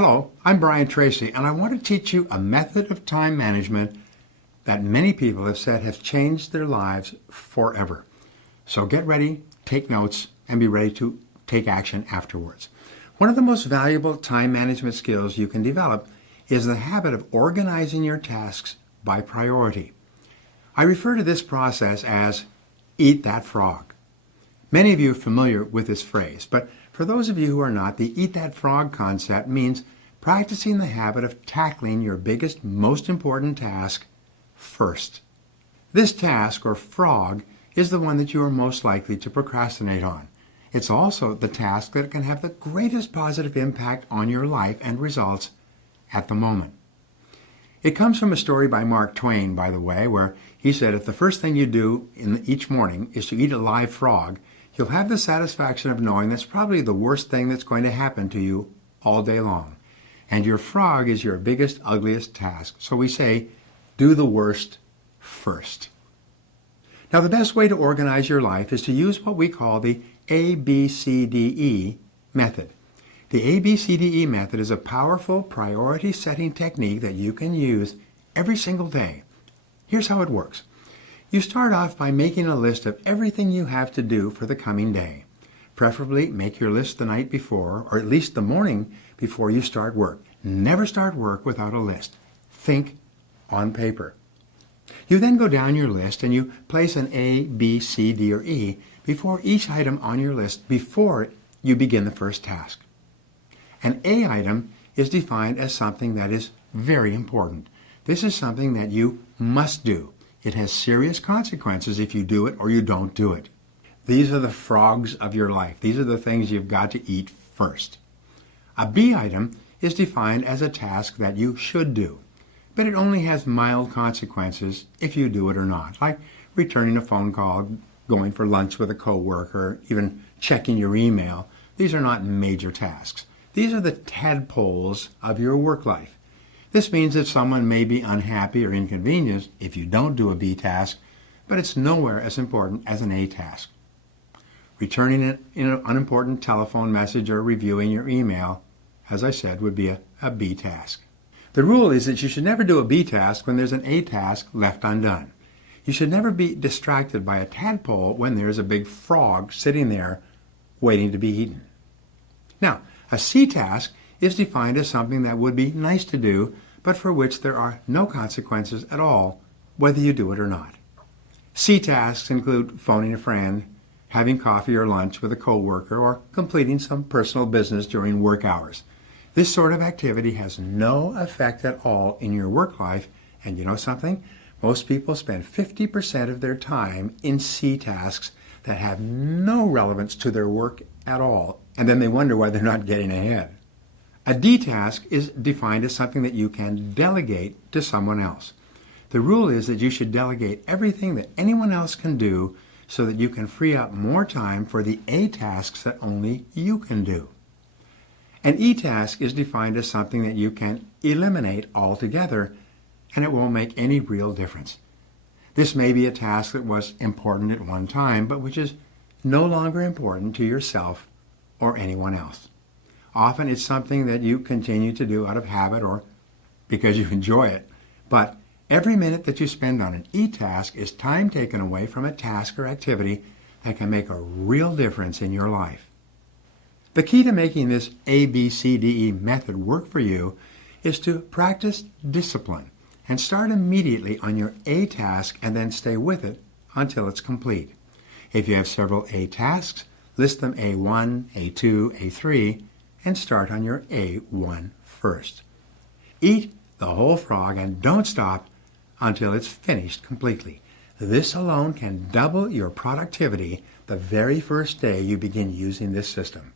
Hello, I'm Brian Tracy, and I want to teach you a method of time management that many people have said has changed their lives forever. So get ready, take notes, and be ready to take action afterwards. One of the most valuable time management skills you can develop is the habit of organizing your tasks by priority. I refer to this process as eat that frog. Many of you are familiar with this phrase, but for those of you who are not, the eat that frog concept means practicing the habit of tackling your biggest, most important task first. This task, or frog, is the one that you are most likely to procrastinate on. It's also the task that can have the greatest positive impact on your life and results at the moment. It comes from a story by Mark Twain, by the way, where he said if the first thing you do each morning is to eat a live frog, you'll have the satisfaction of knowing that's probably the worst thing that's going to happen to you all day long. And your frog is your biggest, ugliest task. So we say, do the worst first. Now, the best way to organize your life is to use what we call the ABCDE method. The ABCDE method is a powerful priority setting technique that you can use every single day. Here's how it works. You start off by making a list of everything you have to do for the coming day. Preferably make your list the night before, or at least the morning before you start work. Never start work without a list. Think on paper. You then go down your list and you place an A, B, C, D, or E before each item on your list before you begin the first task. An A item is defined as something that is very important. This is something that you must do. It has serious consequences if you do it or you don't do it. These are the frogs of your life. These are the things you've got to eat first. A B item is defined as a task that you should do, but it only has mild consequences if you do it or not, like returning a phone call, going for lunch with a coworker, even checking your email. These are not major tasks. These are the tadpoles of your work life. This means that someone may be unhappy or inconvenienced if you don't do a B task, but it's nowhere as important as an A task. Returning an unimportant telephone message or reviewing your email, as I said, would be a B task. The rule is that you should never do a B task when there's an A task left undone. You should never be distracted by a tadpole when there's a big frog sitting there waiting to be eaten. Now, a C task is defined as something that would be nice to do, but for which there are no consequences at all, whether you do it or not. C tasks include phoning a friend, having coffee or lunch with a coworker, or completing some personal business during work hours. This sort of activity has no effect at all in your work life, and you know something? Most people spend 50% of their time in C tasks that have no relevance to their work at all, and then they wonder why they're not getting ahead. A D task is defined as something that you can delegate to someone else. The rule is that you should delegate everything that anyone else can do so that you can free up more time for the A tasks that only you can do. An E task is defined as something that you can eliminate altogether, and it won't make any real difference. This may be a task that was important at one time, but which is no longer important to yourself or anyone else. Often it's something that you continue to do out of habit or because you enjoy it, but every minute that you spend on an E task is time taken away from a task or activity that can make a real difference in your life. The key to making this ABCDE method work for you is to practice discipline and start immediately on your A task and then stay with it until it's complete. If you have several A tasks, list them A1, A2, A3, and start on your A1 first. Eat the whole frog and don't stop until it's finished completely. This alone can double your productivity the very first day you begin using this system.